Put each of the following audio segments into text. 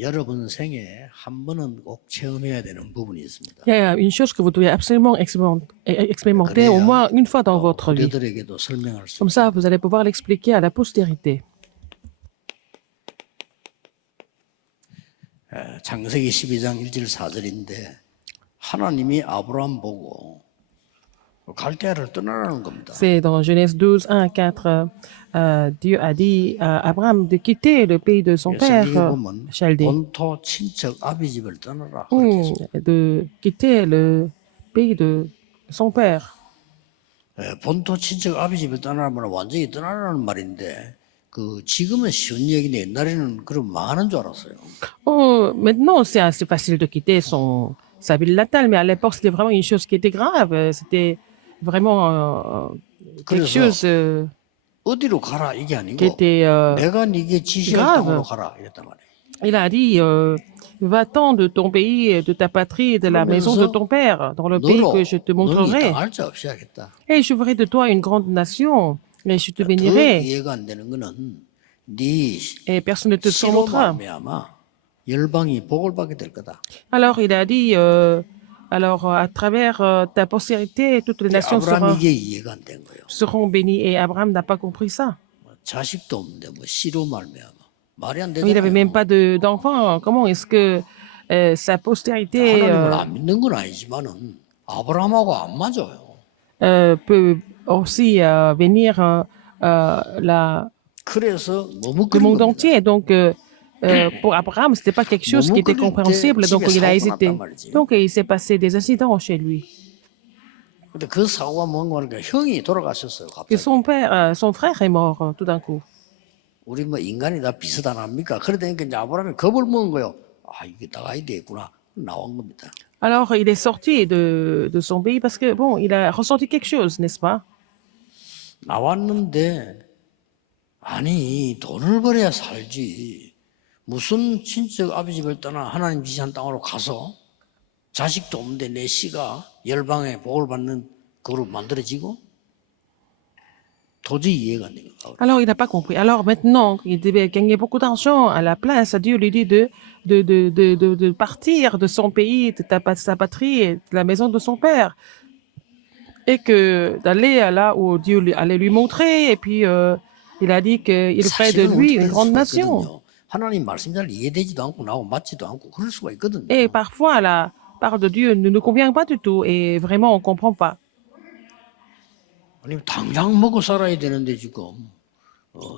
여러분 생에 한 번은 꼭 체험해야 되는 부분이 있습니다. Il y a une chose que vous devez absolument expérimenter au moins une fois dans votre vie. 후대들에게도 설명할 수 Comme ça, vous allez pouvoir l'expliquer à la postérité. 창세기 12장 1절 4절인데 하나님이 아브라함 보고 갈대아를 떠나라는 겁니다. C'est dans Genèse 12, 1 à 4. Dieu a dit à Abraham de quitter le pays de son père, 성경에 보면 Chaldée, 본토 친척 아비 집을 떠나라 그렇게 했습니다. de quitter le pays de son père. 본토 친척 아비 집을 떠나라면 완전히 떠나라는 말인데 그 지금은 쉬운 얘기인데 옛날에는 그럼 망하는 줄 알았어요. Oh, maintenant, c'est assez facile de quitter sa ville natale, mais à l'époque, c'était vraiment une chose qui était grave. C'était vraiment quelque 그래서 chose 어디로 가라 이게 아니고 qui était 내가 네게 지시할 grave. 땅으로 가라 이랬단 말이에요. Il a dit, va-t'en de ton pays, de ta patrie, de la maison de ton père, dans le pays que je te 너는 이 montrerai. 땅 알자 없이 하겠다. Et je ferai de toi une grande nation, et je te 더 bénirai, 이해가 안 되는 거는 네 et personne ne te 씨로 surmontera. 말미암아 열방이 복을 받게 될 거다. Alors il a dit, alors à travers ta postérité, toutes les nations 아브라함 이게 이해가 안 된 거예요. seront bénies. Et Abraham n'a pas compris ça. 자식도 없는데 뭐 씨로 말미암아 말이 안 Il n'avait même 되잖아요. pas d'enfant. Comment est-ce que sa postérité 하나님을 안 믿는 건 아니지만은 아브라함하고 안 맞아요. peut aussi venir 그래서 le 머뭇거린 monde 겁니다. entier. Donc, pour Abraham, ce n'était pas quelque chose qui était compréhensible. Donc, il a hésité. Donc, il s'est passé des incidents chez lui. 근데 그 사고가 뭔가 하니까 형이 돌아가셨어요. Et 갑자기. son frère est mort tout d'un coup. 우리 뭐 인간이 다 비슷하답니까? 그러다니까 이제 아브라함이 겁을 먹은 거예요. 아 이게 나가야 되겠구나. 나온 겁니다. Alors, il est sorti de son pays parce que, bon, il a ressenti quelque chose, n'est-ce pas? 나왔는데 아니 돈을 벌어야 살지. 무슨 친척 아비 집을 떠나 하나님 지시한 땅으로 가서 자식도 없는데 내 씨가 열방에 복을 받는 그로 만들어지고 도저히 이해가 안 돼요. Alors, il n'a pas compris. Alors, maintenant, il devait gagner beaucoup d'argent à la place. Dieu lui dit de partir de son pays, de sa patrie, et de la maison de son père. Et que d'aller là où Dieu allait lui montrer. Et puis, il a dit qu'il ferait de lui une grande nation. 하나님 말씀 잘 이해되지도 않고 나하고 맞지도 않고 그럴 수가 있거든요. Et parfois, la parole de Dieu ne nous convient pas du tout. Et vraiment, on ne comprend pas. 아니 당장 먹고 살아야 되는데 지금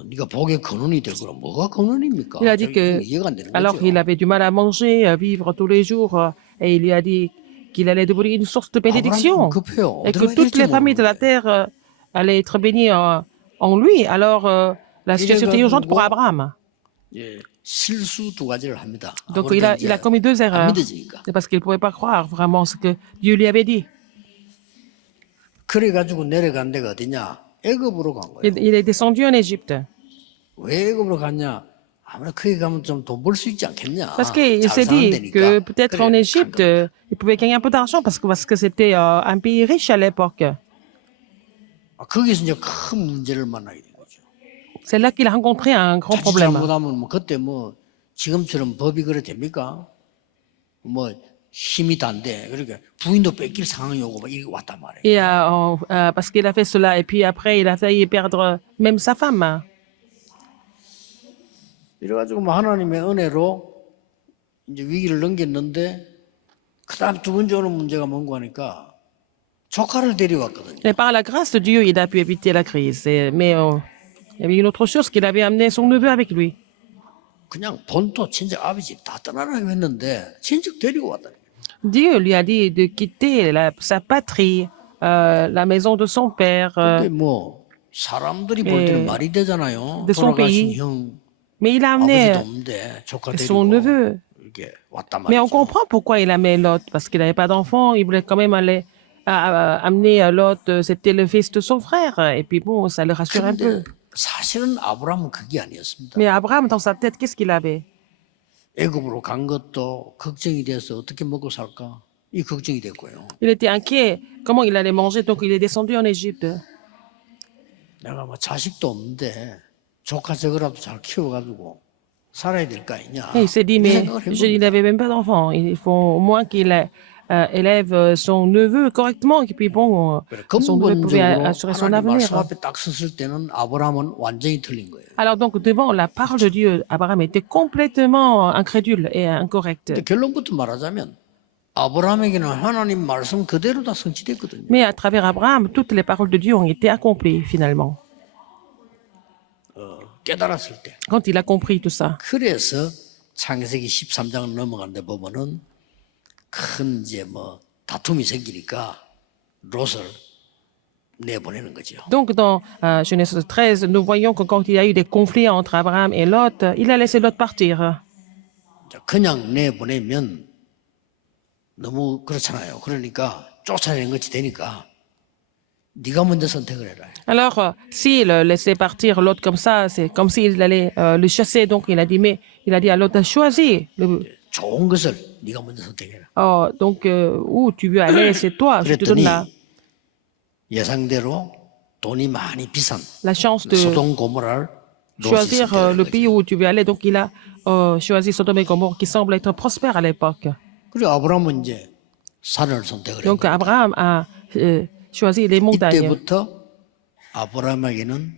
네가 복의 근원이 될 거라 뭐가 근원입니까? Il a dit que, 이해가 안 되는 alors 거죠. qu'il avait du mal à manger, à vivre tous les jours, et il lui a dit qu'il allait devenir une source de bénédiction, 급해요. et que toutes les familles de la terre allaient être bénies en lui. Alors, la situation était urgente pour Abraham. 예, 실수 두 가지를 합니다. Donc, 아무래도 il a 이제 commis deux 안 erreurs. 믿어지니까. C'est parce qu'il ne pouvait pas croire vraiment ce que Dieu lui avait dit. 그래가지고 내려간 데가 어디냐? 애굽으로 간 거예요. Il est descendu en Égypte. 왜 애굽으로 갔냐? 아무래도 거기 가면 좀 돈 벌 수 있지 않겠냐? Parce qu'il 잘 s'est 사는 dit 데니까. que peut-être 그래, en 간 Égypte, 겁니다. il pouvait gagner un peu d'argent parce que c'était un pays riche à l'époque. 거기서 이제 큰 문제를 만나게 된 거죠. C'est là qu'il a rencontré un grand 자칫 problème. 잘못하면 뭐 그때 뭐 지금처럼 법이 그래 됩니까? 뭐 힘이 단데 그러니까 부인도 뺏길 상황이 오고 막 이렇게 왔단 말이에요. Et parce qu'il a fait cela, et puis après, il a failli perdre même sa femme. 이래가지고 뭐 하나님의 은혜로 이제 위기를 넘겼는데 그다음 두 번째 오는 문제가 뭔고 하니까 조카를 데려왔거든요. Et par la grâce de Dieu, il a pu éviter la crise. Mais il y avait une autre chose qu'il avait amené son neveu avec lui. 그냥 본토 친척 아버지 다 떠나라고 했는데 친척 데리고 왔다니. Dieu lui a dit de quitter sa patrie, la maison de son père, 근데 뭐 사람들이 볼 때는 말이 되잖아요. de son 돌아가신 pays. 형 Mais il a amené 아버지도 없는데 조카 son 데리고 neveu. 이렇게 왔단 Mais on 말이죠. comprend pourquoi il a amené Lot, parce qu'il n'avait pas d'enfant, il voulait quand même aller amener Lot, c'était le fils de son frère. Et puis bon, ça le rassure un peu. 근데 사실은 아브라함은 그게 아니었습니다. Mais Abraham, dans sa tête, qu'est-ce qu'il avait? 애굽으로 간 것도 걱정이 돼서 어떻게 먹고 살까? 이 걱정이 됐고요. Il était inquiet. Comment il allait manger? Donc il est descendu en Égypte. 내가 뭐 자식도 없는데 조카 저거라도 잘 키워가지고 살아야 될 거 아니냐. Et il s'est dit, 이 mais 생각을 한 il 겁니다. n'avait même pas d'enfant. Il faut au moins qu'il élève son neveu correctement. Et puis bon, 그래, son neveu pouvait 근본적으로 assurer son 하나님 말씀 avenir. 앞에 딱 섰을 때는 아브라함은 완전히 틀린 거예요. Alors donc, devant la parole de Dieu, Abraham était complètement incrédule et incorrect. 근데 결론부터 말하자면 아브라함에게는 하나님 말씀 그대로 다 성취됐거든요. Mais à travers Abraham, toutes les paroles de Dieu ont été accomplies finalement. 깨달았을 때. Quand il a compris tout ça. 그래서 창세기 13장 넘어가는데 보면은 큰 이제 뭐 다툼이 생기니까 롯을 내보내는 거죠. Donc dans Genèse 13, nous voyons que quand il y a eu des conflits entre Abraham et Lot, il a laissé Lot partir. 자, 그냥 내보내면 너무 그렇잖아요. 그러니까 쫓아내는 것이 되니까 네가 먼저 선택을 해라. Alors, s'il laissait partir Lot comme ça, c'est comme s'il allait le chasser. Donc il a dit, mais il a dit à Lot, choisis. 좋은 것을 네가 먼저 선택해라. Oh, donc où tu veux aller, c'est toi. Je te donne 그랬더니 예상대로 돈이 많이 비싼 la chance de 소돔 고모라를 롯이 choisir 선택하는 le 거죠. pays où tu veux aller. Donc il a choisi Sodome et Gomorrhe, qui semble être prospère à l'époque. 그리고 아브라함은 이제 산을 선택을 Donc 했고 Abraham a choisi les montagnes. 이때부터 아브라함에게는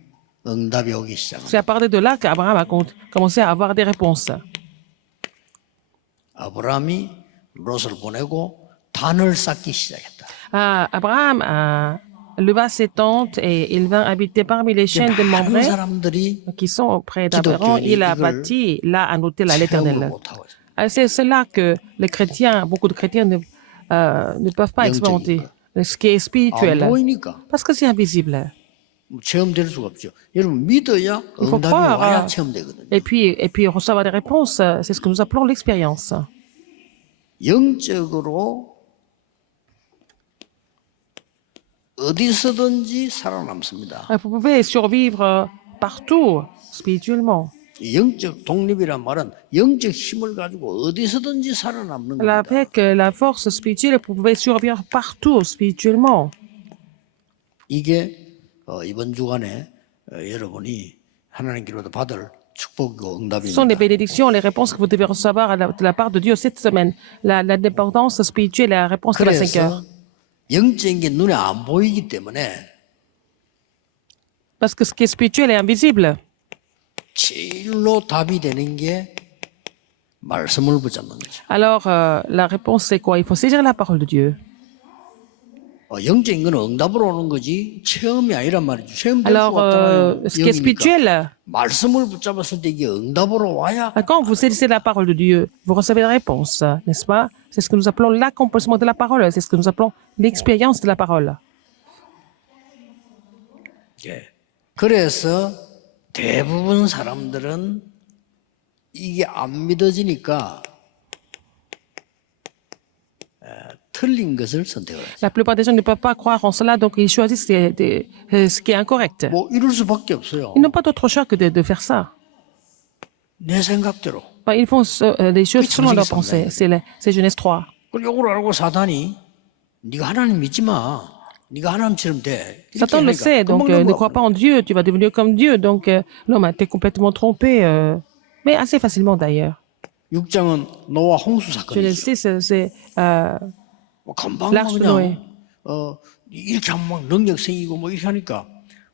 응답이 오기 시작합니다. C'est à partir de là qu'Abraham a commencé à avoir des réponses. 아브라함이 롯을 보내고 단을 쌓기 시작했다. Abraham leva ses tentes et il vint habiter parmi les chaînes de 많은 Mamré 사람들이 qui sont auprès d'Abraham. Il a bâti là un hôtel à 체험을 l'Éternel. 못하고 있어요. C'est là que les chrétiens, beaucoup de chrétiens ne peuvent pas expérimenter ce qui est 안 spirituel. 보이니까 Parce que c'est invisible. 체험될 수가 없죠. 여러분 믿어야 faut 응답이 croire, 와야 체험되거든요. Et puis recevoir des réponses, c'est ce que nous appelons l'expérience. 영적으로 어디서든지 살아남습니다. Vous pouvez survivre partout spirituellement. 영적 독립이란 말은 영적 힘을 가지고 어디서든지 살아남는 겁니다. Avec la force spirituelle, vous pouvez survivre partout spirituellement. 이게 이번 주간에 여러분이 하나님께로부터 받을 축복이고 Ce sont les 응답입니다. bénédictions, les réponses que vous devez recevoir de la part de Dieu cette semaine. La dépendance spirituelle et la réponse de la 5 heures. 그래서 영적인 게 눈에 안 보이기 때문에 Parce que ce qui est spirituel est invisible. 제일로 답이 되는 게 말씀을 붙잡는 거죠. Alors, la réponse, c'est quoi? Il faut saisir la parole de Dieu. 영적인 건 응답으로 오는 거지 체험이 아니란 말이죠. 체험될 Alors, 수가 없잖아요. ce qui est 영이니까. spirituel, 말씀을 붙잡았을 때 이게 응답으로 와야 quand vous saisissez la parole de Dieu, vous recevez la réponse, n'est-ce pas? C'est ce que nous appelons l'accomplissement de la parole. C'est ce que nous appelons l'expérience de la parole. 예. 그래서 대부분 사람들은 이게 안 믿어지니까 틀린 것을 선택을 해요. La plupart des gens ne peuvent pas croire en cela, donc ils choisissent ce qui est incorrect. 뭐 이럴 수밖에 없어요. Ils n'ont pas d'autre choix que de faire ça. 내 생각대로. Ils font des choses Oui, selon c'est leur ça. pensée. C'est Genèse 3. 그리고 이걸 알고 사단이 네가 하나님 믿지 마. 네가 하나님처럼 돼. 이렇게 Satan le 하니까 sait, donc 금방 ne 넘어가. crois pas en Dieu, tu vas devenir comme Dieu. Donc l'homme a été complètement trompé, mais assez facilement d'ailleurs. 6장은 노아 홍수 Genèse 사건이죠. 6, c'est 뭐 금방 l'arche de Noé. 그냥 이렇게 하면 막 능력 생기고 뭐 이렇게 하니까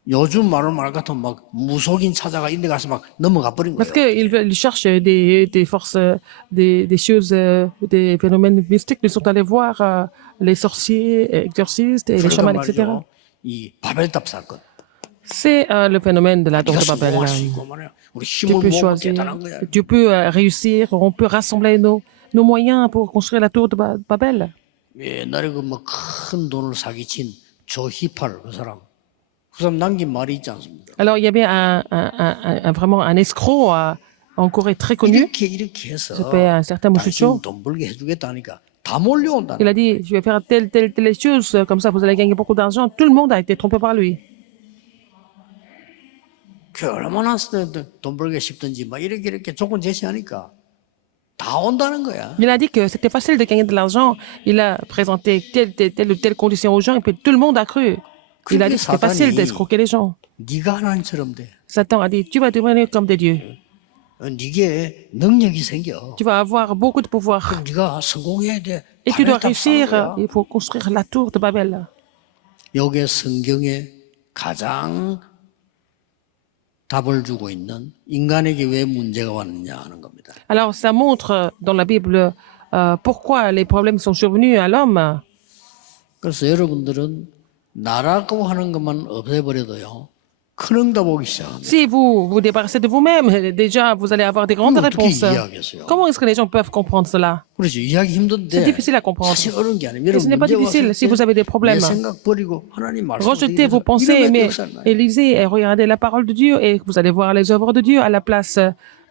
요즘 말 같으면 막 무속인 찾아가 이런 데 가서 막 넘어가 버린 Parce 거예요. qu'ils cherchent des forces, des choses, des phénomènes mystiques. Ils sont allés voir les sorciers, exorcistes et les 그러니까 chamans, etc. 말이죠. 이 바벨탑 사건. C'est le phénomène de la tour de 네가 Babel. 성공할 수 있고 말이야. 우리 Tu 힘을 peux 모으고 choisir, 대단한 거야. tu peux réussir, on peut rassembler nos moyens pour construire la tour de Babel. 옛날에 그 뭐 큰 돈을 사기친 조 히팔 그 사람 남긴 말이 있지 않습니까? Alors, il y avait vraiment un escroc en Corée très connu. 이렇게 해서 s'appelle un certain Moshicho. 당신 돈 벌게 해주겠다니까 다 몰려온다. Il a dit, je vais faire telle chose, comme ça vous allez gagner beaucoup d'argent. Tout le monde a été trompé par lui. 그 얼마나 돈 벌게 싶든지 막 이렇게 조건 제시하니까 다 온다는 거야. Il a dit que c'était facile de gagner de l'argent. Il a présenté telle ou telle condition aux gens et puis tout le monde a cru. Il a dit que c'était facile d'escroquer les gens. 네가 하나님처럼 돼. Satan a dit, tu vas devenir comme des dieux. 네게 능력이 생겨. Tu vas avoir beaucoup de pouvoir. 그럼 네가 성공해야 돼. Et tu dois 바벨탑 쌓는 réussir. 거야. Il faut construire la tour de Babel. 요게 성경에 가장 답을 주고 있는 인간에게 왜 문제가 왔느냐 하는 겁니다. Alors, ça montre dans la Bible pourquoi les problèmes sont survenus à l'homme. 그래서 여러분들은 나라고 하는 것만 없애버려도요. 큰 응답 오기 시작합니다. Si vous vous débarrassez de vous-même, déjà, vous allez avoir des grandes 어떻게 réponses. 이해하겠어요? Comment est-ce que les gens peuvent comprendre cela? 그렇죠. 이해하기 힘든데 C'est difficile à comprendre. 사실 어려운 게 아니에요. Et ce 여러분 n'est pas 문제 difficile 왔을 si vous avez des 때 내 problèmes. 생각 버리고 하나님 말씀 Rejetez vos pensées, mais lisez et regardez la parole de Dieu et vous allez voir les œuvres de Dieu à la place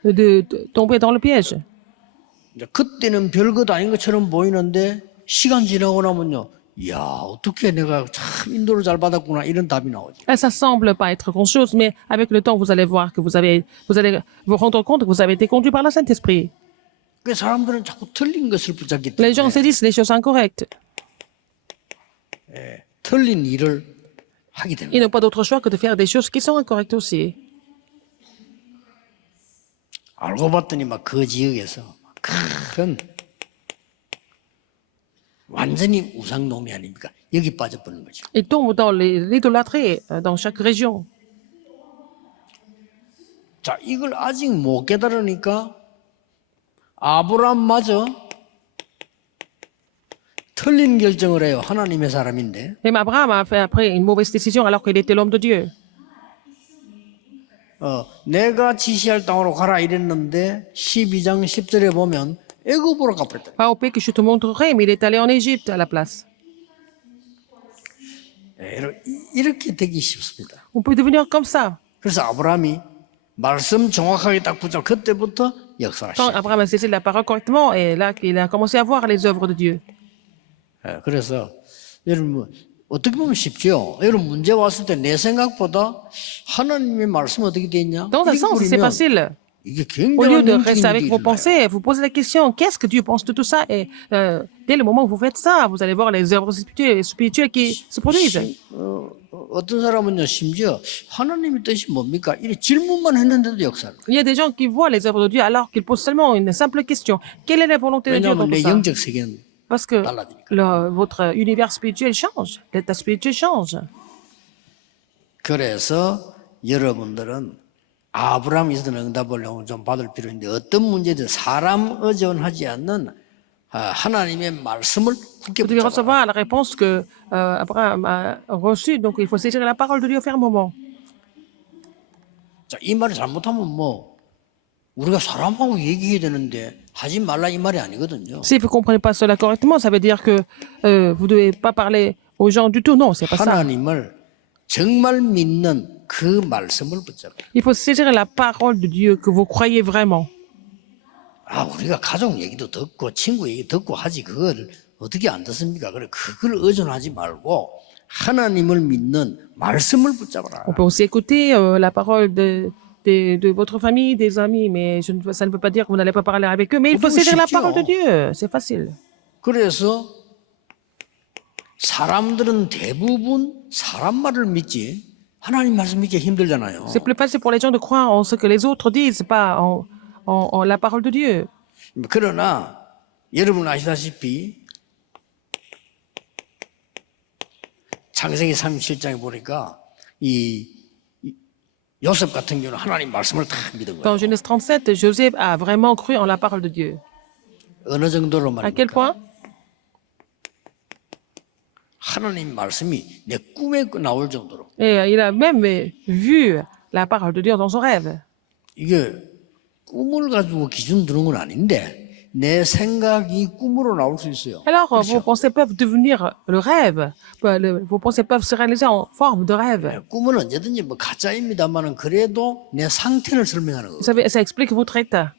de tomber dans le piège. 그때는 별것 아닌 것처럼 보이는데 시간 지나고 나면요. 야 어떻게 내가 참 인도를 잘 받았구나 이런 답이 나오죠. Ça semble pas être grand-chose, mais avec le temps, vous allez voir que vous allez vous rendre compte que vous avez été conduit par le Saint-Esprit. 그 사람들은 자꾸 틀린 것을 붙잡기 Les gens 때문에 se disent les choses incorrectes. 틀린 일을 하게 Ils 됩니다. n'ont pas d'autre choix que de faire des choses qui sont incorrectes aussi. 알고 봤더니 막 그 지역에서 큰 완전히 우상놈이 아닙니까? 여기 빠져버리는 거죠. Ils tombent dans l'idolâtrie dans chaque région. 자, 이걸 아직 못 깨달으니까 아브람마저 틀린 결정을 해요. 하나님의 사람인데. Même Abraham a fait après une mauvaise décision alors qu'il était l'homme de Dieu. 내가 지시할 땅으로 가라 이랬는데 12장 10절에 보면 애굽으로 가버렸다. Pas au pays que je te montrerai, mais il est allé en Égypte à la place. 이렇게 되기 쉽습니다. On peut devenir comme ça. 그래서 아브라함이 말씀 정확하게 딱 붙잡고 그때부터 역사가 Quand 시작. Abraham a saisi la parole correctement, et là qu'il a commencé à voir les œuvres de Dieu. 그래서 여러분 어떻게 보면 쉽죠. 여러분 문제 왔을 때 내 생각보다 하나님의 말씀 어떻게 돼 있냐? Dans un sens, c'est facile. 이게 Au lieu 굉장한 de 영적인 rester avec 일이 vos 일어나요. pensées, vous posez la question, qu'est-ce que Dieu pense de tout ça? Et dès le moment où vous faites ça, vous allez voir les œuvres spirituelles qui se produisent. 어떤 사람은요 심지어 하나님의 뜻이 뭡니까? 이래 질문만 했는데도 역사를. Il y a des gens qui voient les œuvres de Dieu alors qu'ils posent seulement une simple question. Quelle est la volonté de Dieu dans 왜냐하면 tout 내 ça? 영적 세계는 Parce que 달라지니까. votre univers spirituel change, l'état spirituel change. 그래서 여러분들은 아브라함이 있었던 응답을 좀 받을 필요 있는데 어떤 문제든 사람 의존하지 않는 하나님의 말씀을 굳게 Vous devez 붙잡아라. recevoir la réponse que Abraham a reçue, donc il faut saisir la parole de Dieu fermement. 자, 이 말을 잘못하면 뭐 우리가 사람하고 얘기해야 되는데 하지 말라 이 말이 아니거든요. Si vous ne comprenez pas cela correctement, ça veut dire que vous ne devez pas parler aux gens du tout. Non, c'est pas ça. 하나님을 정말 믿는 그 말씀을 붙잡아요. Il faut saisir la parole de Dieu que vous croyez vraiment. 아, 우리가 가족 얘기도 듣고 친구 얘기 듣고 하지 그걸 어떻게 안 듣습니까? 그래 그걸 의존하지 말고 하나님을 믿는 말씀을 붙잡아라. On peut aussi écouter la parole de votre famille, des amis, mais ça ne veut pas dire que vous n'allez pas parler avec eux. Mais il faut saisir la parole de Dieu. C'est facile. 그래서 사람들은 대부분 사람 말을 믿지 하나님 말씀 믿기 힘들잖아요. C'est plus facile pour les gens de croire en ce que les autres disent, pas en la parole de Dieu. 그러나 여러분 아시다시피 창세기 37장에 보니까 이 요셉 같은 경우는 하나님 말씀을 다 믿은 거예요. Dans Genèse 37, Joseph a vraiment cru en la parole de Dieu. 어느 정도로 À quel 말입니까? point? 하나님 말씀이 내 꿈에 나올 정도로. Et il a même vu la parole de Dieu dans son rêve. 이게 꿈을 가지고 기준 두는 건 아닌데 내 생각이 꿈으로 나올 수 있어요. Alors, vos pensées peuvent devenir le rêve. Vos pensées peuvent se réaliser en forme de rêve. 꿈은 언제든지 뭐 가짜입니다만은 그래도 내 상태를 설명하는 거예요. Vous savez, ça explique votre état.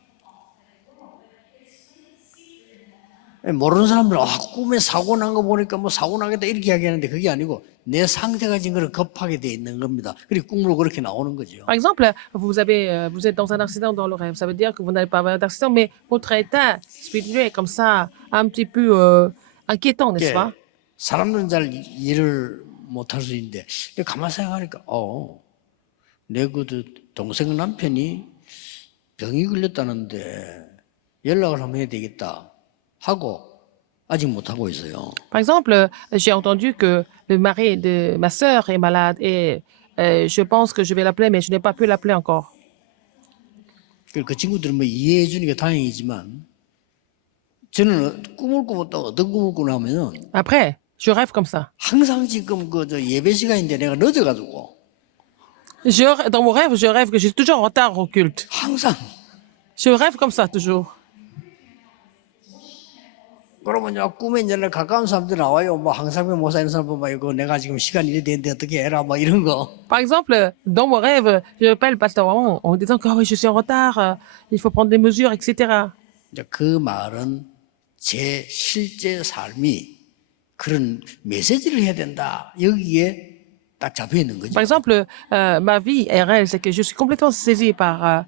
모르는 사람들은 꿈에 사고 난 거 보니까 뭐 사고 나겠다 이렇게 이야기하는데 그게 아니고 내 상태가 지금 그렇게 급하게 돼 있는 겁니다. 그리고 꿈으로 그렇게 나오는 거죠. Par exemple, vous êtes dans un accident dans le rêve. Ça veut dire que vous n'allez pas avoir d'accident, mais votre état spirituel est comme ça, un petit peu inquiétant, n'est-ce pas? 사람들은 잘 이해를 못할 수 있는데 가만히 생각하니까 내 그 동생 남편이 병이 걸렸다는데 연락을 한번 해야 되겠다 하고 아직 못 하고 있어요. Par exemple, j'ai entendu que le mari de ma sœur est malade et je pense que je vais l'appeler, mais je n'ai pas pu l'appeler encore. 그 친구들은 뭐 이해해 주니까 다행이지만 저는 꿈을 꾸었다 어떤 꿈을 꾸나 하면은 Après, je rêve comme ça. 항상 지금 그 저 예배 시간인데 내가 늦어가지고 Dans mon rêve, je rêve que je suis toujours en retard au culte. 항상 Je rêve comme ça toujours. 그러면 이제 꿈에 이제 가까운 사람들 나와요. 뭐 항상병 목사 이런 사람 보면 이거 내가 지금 시간이 이래 되는데 어떻게 해라 뭐 이런 거. Par exemple, dans mon rêve, je appelle le pasteur Wawan en disant que ah oui, je suis en retard, il faut prendre des mesures, etc. 이제 그 말은 제 실제 삶이 그런 메시지를 해야 된다. 여기에 딱 잡혀 있는 거죠. Par exemple, ma vie est réelle, c'est que je suis complètement saisie par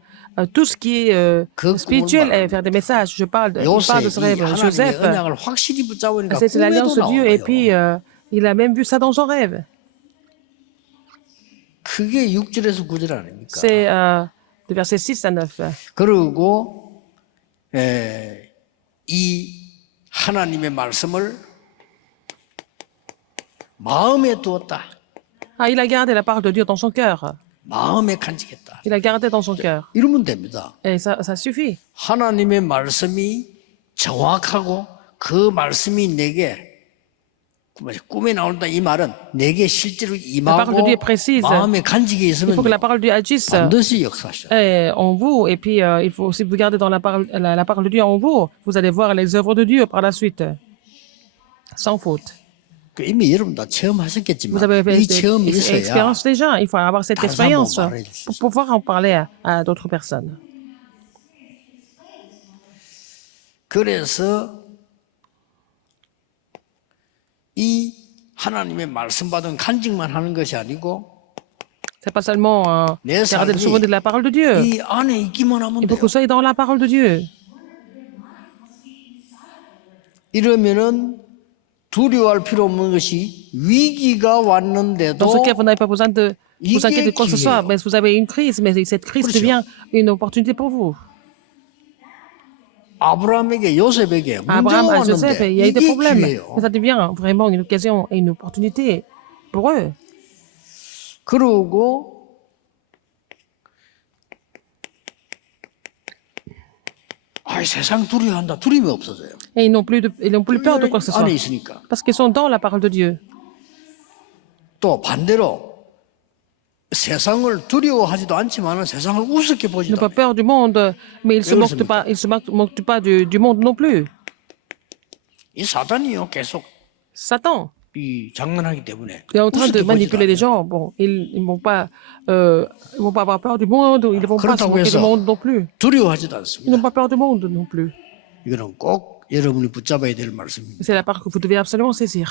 tout ce qui est spirituel et faire des messages. Il parle de ce rêve. 요셉이 Joseph, 하나님의 언약을 확실히 붙잡으니까 c'est l'alliance 꿈에도 de Dieu et 나와요. puis il a même vu ça dans son rêve. 그게 6절에서 9절 아닙니까? C'est de versets 6 à 9. 그리고 이 하나님의 말씀을 마음에 두었다. Ah, il a gardé la parole de Dieu dans son cœur. 마음에 간직했다. Il a gardé dans son cœur. 이러면 됩니다. Et ça suffit. 하나님의 말씀이 정확하고 그 말씀이 내게 꿈에 나온다 이 말은 내게 실제로 parole de 임하고 Dieu est précise. 마음에 간직이 Il 있으면 faut que la parole de Dieu agisse 반드시 역사하셔. en vous. Et puis, il faut aussi vous garder dans la parole de Dieu en vous. Vous allez voir les œuvres de Dieu par la suite. Sans faute. 이미 여러분 다 Vous 체험하셨겠지만 avez fait 이 체험이 cette 있어야 expérience déjà. Il faut avoir cette 다른 사람 expérience 보고 말해줄 수 pour pouvoir en parler à d'autres personnes. 그래서 이 하나님의 말씀 받은 간직만 하는 것이 아니고 C'est pas seulement 내 garder le 삶이 souvenir de la parole de Dieu. 이 안에 있기만 하면 Il faut 돼요. que vous soyez dans la parole de Dieu. 이러면은 두려워할 필요 없는 것이 위기가 왔는데도 Dans ce cas, vous n'avez pas besoin de vous 이게 inquiéter de quoi que ce soit. 기회예요. Mais vous avez une crise, mais cette crise 그렇죠. devient une opportunité pour vous. 아브라함에게 요셉에게 문제가 Abraham, à Joseph, 왔는데 il y a eu des 이게 problèmes. 기회예요. Mais ça devient vraiment une occasion et une opportunité pour eux. 그러고 세상 두려워한다. 두려움이 없어져요. Et ils n'ont plus peur de quoi que ce soit. 안에 있으니까. Parce qu'ils sont dans la parole de Dieu. 또 반대로 세상을 두려워하지도 않지만 세상을 우습게 Ils 보지도 n'ont pas 않아요. peur du monde, mais ils 그렇습니까? se moquent pas du monde non plus. 이 사단이요 계속 Satan 이 장난하기 때문에 est en train de 우습게 보지도 manipuler les 않아요. gens. Bon, ils vont pas avoir peur du monde, ils ne vont pas se 그렇다고 moquer du 해서 monde non plus. 두려워하지도 Ils 않습니다. n'ont pas peur du monde non plus. 이거는 꼭 여러분이 붙잡아야 될 말씀입니다. C'est la part que vous devez absolument saisir.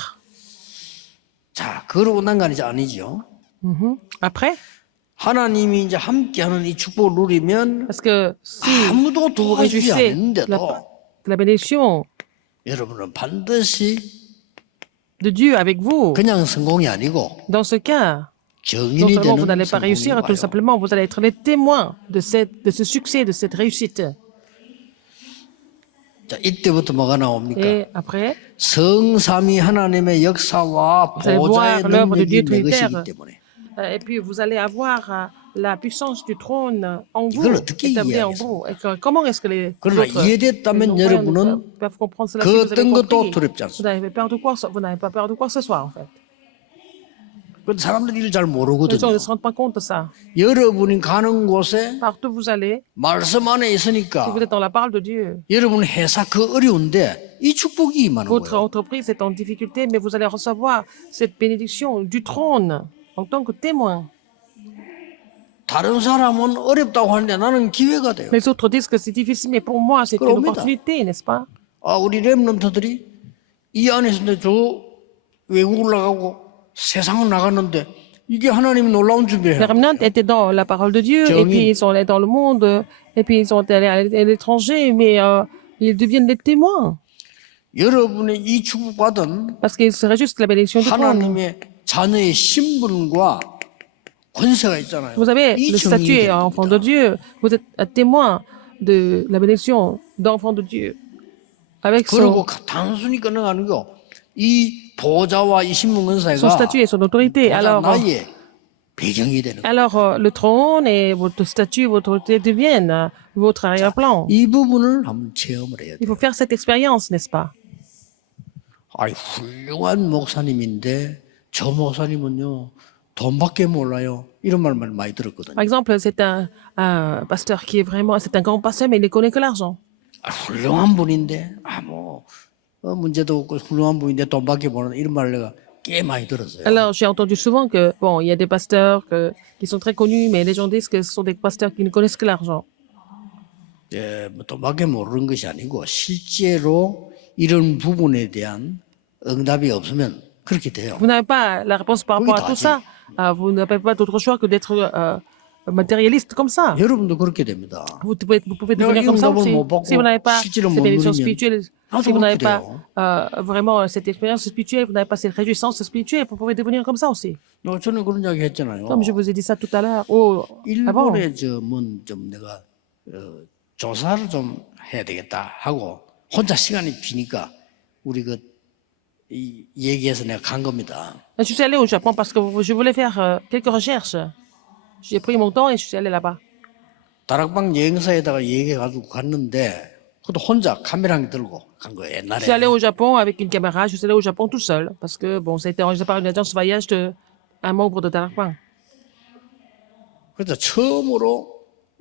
자, 그러고 난 건 이제 아니죠. Après, 하나님이 이제 함께하는 이 축복을 누리면 parce que si 아무도 vous 도와주지 réjouissez 않는데도 la bénédiction 여러분은 반드시 de Dieu avec vous, 그냥 성공이 아니고 dans ce cas, non 정인이 seulement vous 되는 n'allez pas réussir, 성공이 tout 와요. simplement, vous allez être les témoins de ce succès, de cette réussite. 자, 이때부터 뭐가 나옵니까? Et après, 성삼위 하나님의 역사와 Vous allez 보좌의 voir l'œuvre de 능력이 Dieu 내 것이기 trinitaire. 때문에 et puis vous allez avoir la puissance du trône en vous, 이걸 어떻게 établie en 이해하겠어요? vous. Et comment est-ce que les 그러나 autres 이해됐다면 non-croyants 여러분은 peuvent comprendre cela 그 si vous avez 어떤 것도 compris? 두렵지 Vous 않습니다. n'avez peur de quoi, vous n'avez pas peur de quoi que ce soit, en fait. 근데 사람들이 이를 잘 Les gens 모르거든요. ne se rendent pas compte de ça. 여러분이 가는 곳에 Partout où vous allez, 말씀 안에 si 있으니까 vous êtes dans la parole de Dieu, 여러분 회사 그 어려운데 이 축복이 임하는 votre 거예요. entreprise est en difficulté, mais vous allez recevoir cette bénédiction du trône en tant que témoin. 다른 사람은 어렵다고 하는데 나는 기회가 돼요. Les autres disent que c'est difficile, mais pour moi, c'est une 그럽니다. opportunité, n'est-ce pas? 아, 우리 랩런트들이 이 안에서 저 외국 올라가고 세상을 나갔는데 이게 하나님이 놀라운 준비를 Les 해요. remnants étaient dans la parole de Dieu, et Johnny. puis ils sont allés dans le monde, et puis ils sont allés à l'étranger, mais ils deviennent des témoins, 여러분의 이 축복받은 parce qu'il serait juste la bénédiction du trône. 하나님의 자녀의 신분과 권세가 있잖아요. Vous avez 이 le 증인이 statut 되는 enfant de 겁니다. Dieu. Vous êtes un témoin de la bénédiction d'enfant de Dieu. Avec 그리고 단순히 끝나가는 거, 이 보좌와 이 son 신문권세가 statut et son autorité. 보좌 나의 배경이 되는 거예요. Alors, le trône et votre statut, votre autorité deviennent votre arrière-plan. 이 부분을 한번 체험을 해야 Il 돼요. faut faire cette expérience, n'est-ce pas? 아니, 훌륭한 목사님인데 저 목사님은요, 돈밖에 몰라요. 이런 말만 많이 들었거든요. Par exemple, c'est un pasteur qui est vraiment, c'est un grand pasteur, mais il ne connaît que l'argent. 아, 훌륭한 분인데, 문제도 없고 훌륭한 분인데 돈밖에 모르는 이런 말을 내가 꽤 많이 들었어요. Alors, j'ai entendu souvent que, bon, il y a des pasteurs qui sont très connus, mais les gens disent que ce sont des pasteurs qui ne connaissent que l'argent. 예, 뭐 돈밖에 모르는 것이 아니고 실제로 이런 부분에 대한 응답이 없으면 그렇게 돼요. Vous n'avez pas la réponse par rapport à tout ça. Vous n'avez pas d'autre choix que d'être matérialiste comme ça. 여러분도 그렇게 됩니다. Vous pouvez devenir comme ça aussi. Si vous n'avez pas ces bénédictions spirituelles, si vous n'avez pas vraiment cette expérience spirituelle, vous n'avez pas cette réjouissance spirituelle, vous pouvez devenir comme ça aussi. 저는 그런 이야기 했잖아요. Comme je vous ai dit ça tout à l'heure. Avant. 일본의 점은 좀 내가 조사를 좀 해야 되겠다 하고 혼자 시간이 비니까 우리 얘기해서 내가 간 겁니다. Je suis allée au Japon parce que je voulais faire quelques recherches. J'ai pris mon temps et je suis allée là-bas. 다락방 여행사에다가 얘기해가지고 갔는데 그것도 혼자 카메라 한 개 들고 간 거예요 옛날에. Je suis allée au Japon avec une caméra. Je suis allée au Japon tout seul parce que bon, ça a été enregistré par une agence de voyage d'un membre de Darakbang. 그래서 처음으로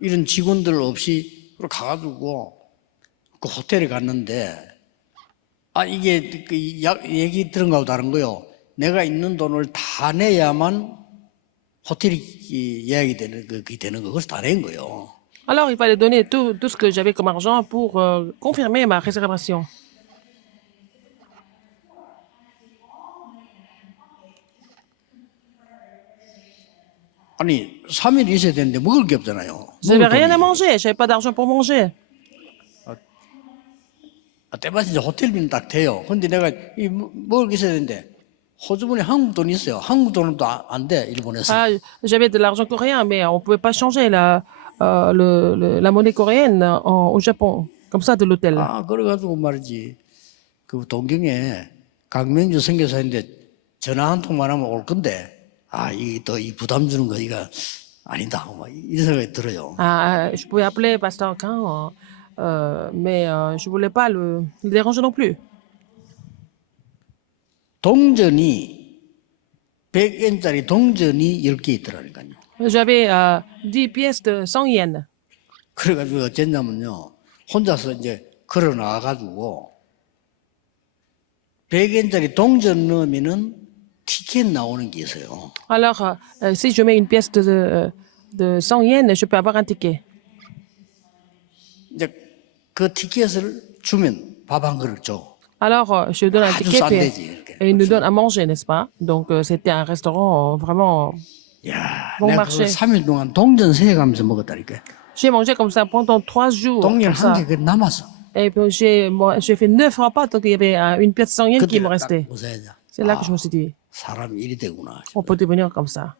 이런 직원들 없이 가가지고 그 호텔에 갔는데 이게 얘기 들은 거하고 다른 거요. 내가 있는 돈을 다 내야만 호텔이 예약이 되는 그게 되는 거. 그래서 다 낸 거요. Alors, il fallait donner tout ce que j'avais comme argent pour confirmer ma réservation. 아니 3일 있어야 되는데 먹을 게 없잖아요. Je n'avais rien à manger. Je n'avais pas d'argent pour manger. 때마침 이제 호텔비는 딱 돼요. 근데 내가 먹을 게 있어야 되는데 호주머니 한국 돈이 있어요. 한국 돈은 또 안 돼, 일본에서. J'avais de l'argent coréen, mais on ne pouvait pas changer la monnaie coréenne au Japon, comme ça, de l'hôtel. 그래가지고 말이지. 그 동경에 강명주 선교사인데 전화 한 통만 하면 올 건데, 이 부담 주는 거, 이거 아니다. 이런 생각이 들어요. Je pouvais appeler Pasteur Khan, mais je ne voulais pas le déranger non plus. 동전이 100엔짜리 동전이 10개 있더라니까요. J'avais 10 pièces de 100 yens. 그래가지고 어쨌냐면요. 혼자서 이제 걸어 나와가지고 100엔짜리 동전 넣으면은 티켓 나오는 게 있어요. Alors, si je mets une pièce de 100 yens, je peux avoir un ticket. 이제 그 티켓을 주면 밥 한 그릇 줘. Alors, je donne un ticket et il nous donne à manger, n'est-ce pas? Donc, c'était un restaurant vraiment bon 내가 marché. 3일 동안 동전 세가면서 먹었다니까. J'ai mangé comme ça pendant 3 jours. 동전 Comme ça. 한 개 남았어. Et puis, j'ai fait 9 repas, donc il y avait une pièce de 100 yens qui me restait. 무사했냐. C'est là que je me suis dit, 사람이 이리 되구나. on peut devenir comme ça.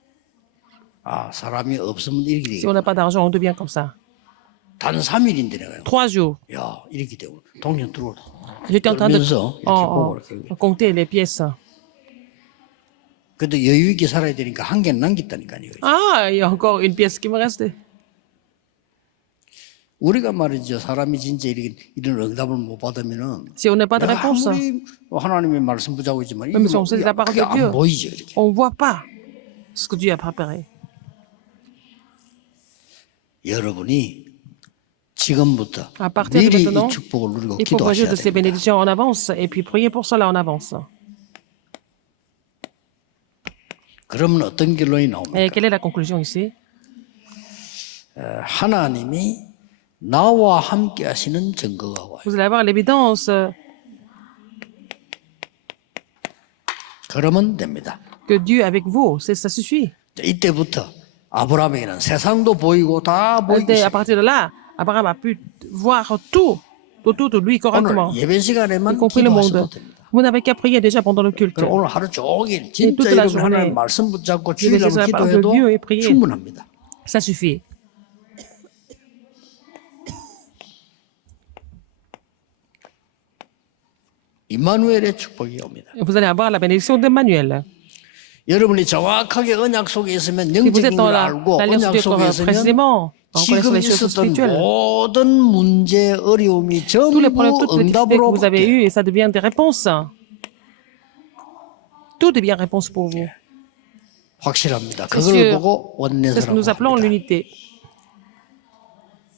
사람이 없으면 이렇게 Si 돼. on n'a pas d'argent, on devient comme ça. 단 3일인데 내가 3 jours. 야 이렇게 되고 동전 들어올. J'étais en train de 떨면서 이렇게 보고 이렇게. compter les pièces. 그래도 여유 있게 살아야 되니까 한 개는 남겼다니까요. Il y a encore une pièce qui me restait. 우리가 말이죠. 사람이 진짜 이런 응답을 못 받으면은 Si on n'a pas de 내가 réponse, 아무리 하나님의 말씀 붙잡고 있지만 Même si on sait la parole de Dieu. 안 보이죠. 이렇게. on ne voit pas ce que Dieu a préparé. 여러분이 지금부터 À partir de 미리 maintenant, 이 축복을 누리고 il faut agir 기도하셔야 de ces 됩니다. bénédictions en avance et puis prier pour cela en avance. 그러면 어떤 결론이 Et 나옵니까? quelle est la conclusion ici? 하나님이 나와 함께 하시는 증거가 와요. Vous allez avoir l'évidence 그러면 됩니다. que Dieu est avec vous. Ça suffit. 이때부터 아브라함에게는 세상도 보이고 다 보이기 À 시작. partir de là, Abraham a pu voir tout autour de lui correctement, 오늘 예배 시간에만 y compris le monde. 기도하셔도 됩니다. Vous n'avez qu'à prier déjà pendant le culte. 그럼 오늘 하루 종일 toute 진짜 la 이렇게 하나님 journée, 말씀 붙잡고 je vais 주일날 laisser la parole de 기도해도 Dieu et prier. 충분합니다. Ça suffit. 임마누엘의 축복이 옵니다. Vous allez avoir la bénédiction d'Emmanuel. 여러분이 정확하게 언약 속에 있으면 Si vous 영적인 êtes dans 걸 알고 l'alliance de 언약 Dieu 속에 있으면 précisément, en connaissant 지금 les choses 있었던 spirituelles, 모든 문제, 어려움이 tous les problèmes, 전부 toutes les difficultés que 응답으로 vous avez 바뀌어요. eues, et ça devient des réponses. Tout devient réponse pour vous. 확실합니다. C'est 그걸 sûr. 보고 C'est ce que 원내서라고 nous appelons 합니다. l'unité.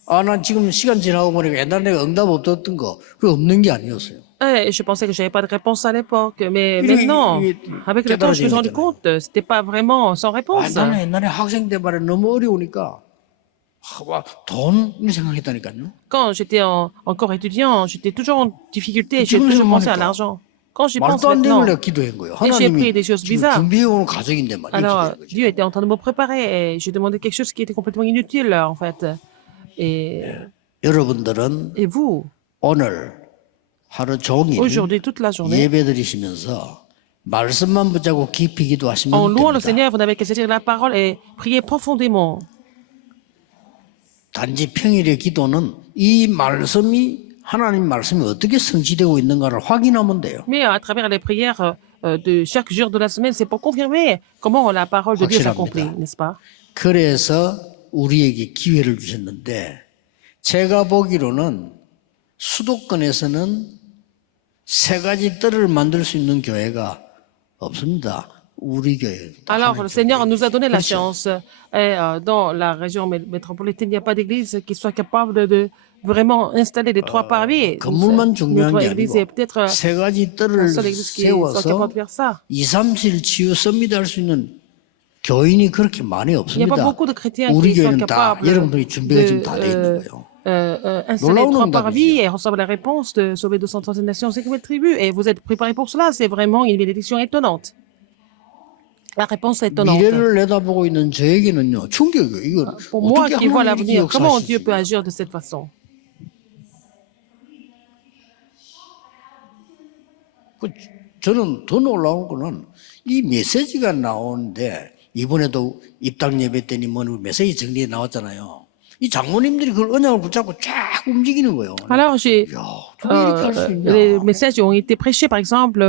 아, 난 지금 시간 지나고 보니까 옛날에 내가 응답 없었던 거, 그거 없는 게 아니었어요. Je pensais que je n'avais pas de réponse à l'époque, mais Il- maintenant, il- avec le temps, je me suis rendu 깨달아지거든요. compte, c'était pas vraiment sans 아, réponse. 나는 옛날에 학생 때 말에 너무 어려우니까 돈을 생각했다니까요. Quand j'étais encore étudiant, j'étais toujours en difficulté, j'ai 지금 toujours pensé à 생각하니까 l'argent. Quand j'y pense 말도 안 되는 maintenant, 걸 내가 기도한 거예요. Et j'ai pris 하나님이 des choses 지금 bizarres. 준비해 오는 가족인데 말이야. alors 기도한 거죠. Dieu était en train de me préparer et j'ai demandé quelque chose qui était complètement inutile en fait. 여러분들은 Et vous, 오늘 하루 종일 aujourd'hui, toute la journée, 예배 드리시면서 말씀만 붙잡고 깊이 en 기도하시면 louant le 됩니다. Seigneur, vous n'avez qu'à saisir la parole et prier profondément. 단지 평일의 기도는 이 말씀이 하나님 말씀이 어떻게 성취되고 있는가를 확인하면 돼요. Mais à travers les prières de chaque jour de la semaine, c'est pour confirmer comment la parole de Dieu s'accomplit, 확실합니다. n'est-ce pas? 그래서 우리에게 기회를 주셨는데 제가 보기로는 수도권에서는 세 가지 뜰을 만들 수 있는 교회가 없습니다. 우리 교회. Alors, le Seigneur nous a donné la chance. Et dans la région métropolitaine, il n'y a pas d'église qui soit capable de vraiment installer les trois parvis. 건물만 중요한 Notre 게 église est 아니고 peut-être 세 가지 la 뜰을 seule église qui soit 세워서 capable de faire ça. 2, 3일 치유 섭니다 할 수 있는 교인이 그렇게 많이 Il n'y a 없습니다. pas beaucoup de chrétiens 우리 qui sont 교회는 다 capables 여러분들이 준비가 지금 다 돼 있는 de 거예요. installer 놀라운 trois 응답이죠. parvis et recevoir la réponse de sauver 237 nations, 5 000 tribus. Et vous êtes préparés pour cela. C'est vraiment une bénédiction étonnante. La réponse est étonnante. 미래를 내다보고 있는 저에게는요 충격이에요. 이거 Pour moi 어떻게 qui vois 하나님이 l'avenir, comment 역사하실지. Dieu peut agir de cette façon? 저는 더 놀라운 거는 이 메시지가 나오는데 이번에도 입당 예배 때니 뭐 메시지 정리에 나왔잖아요. 이 장모님들이 그걸 언약을 붙잡고 쫙 움직이는 거예요. Alors, j'ai 야, 어떻게 이렇게 할 수 있냐. les messages ont été prêchés, par exemple,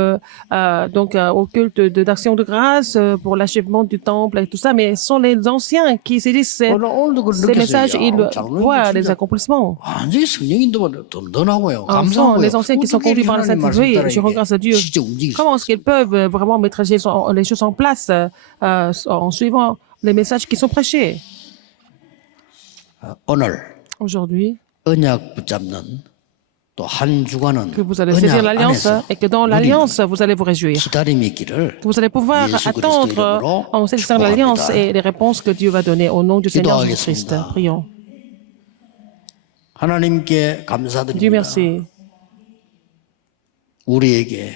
au culte d'action de grâce pour l'achèvement du temple et tout ça, mais ce sont les anciens qui se disent 나 오늘도 그걸 ces messages, 느꼈어요. ils 야, 장로님들 voient les 진짜 accomplissements. 완전히 성령인도만 든든하고요. En même temps, 감사하고요. les anciens qui sont 어떻게 conduits par le 하나님 말씀 Saint-Esprit, 따라 je rends grâce à Dieu. 진짜 움직일 수 Comment est-ce qu'ils peuvent vraiment mettre les choses en place en suivant les messages qui sont prêchés? 오늘 Aujourd'hui, 언약 붙잡는 또 한 주간은 que vous allez saisir 언약 l'alliance 안에서 et que dans l'alliance, vous allez vous réjouir. 기다림의 길을 Vous allez pouvoir 예수 그리스도 attendre 이름으로 en saisissant l'alliance 축복합니다. et les réponses que Dieu va donner au nom du Seigneur Jésus-Christ. 기도하겠습니다. Prions. 하나님께 Dieu 감사드립니다. merci. 우리에게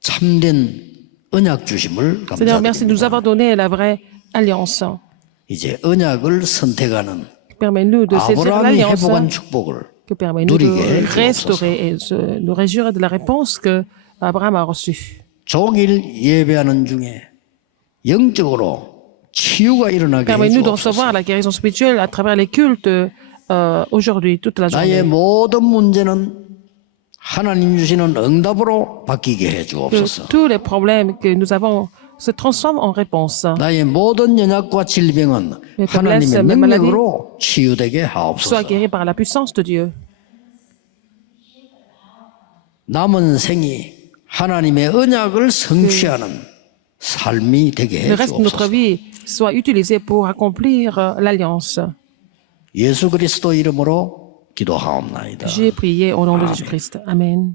참된 언약 주심을 Seigneur, merci de nous 감사드립니다. avoir donné la vraie alliance. 이제 언약을 선택하는 Permets-nous de saisir 아브라함이 l'alliance 회복한 축복을 que permet-nous de 누리게 restaurer et nous réjouir de la réponse que Abraham a reçue. 종일 예배하는 중에 영적으로 치유가 일어나게 Permets-nous de 해주옵소서. recevoir la guérison spirituelle à travers les cultes aujourd'hui, toute la 나의 journée. 모든 문제는 하나님 주시는 응답으로 바뀌게 Que 해주옵소서. tous les problèmes que nous avons se transforment en réponse. 나의 모든 연약과 질병은 mes 하나님의 faiblesses, mes maladies 능력으로 치유되게 Sois 하옵소서. guéri par la puissance de Dieu. 남은 생이 하나님의 언약을 성취하는 삶이 되게 Le reste de notre 해주옵소서. vie soit utilisé pour accomplir l'alliance. 예수 그리스도 이름으로 기도하옵나이다. J'ai prié au nom de Jésus-Christ. Amen.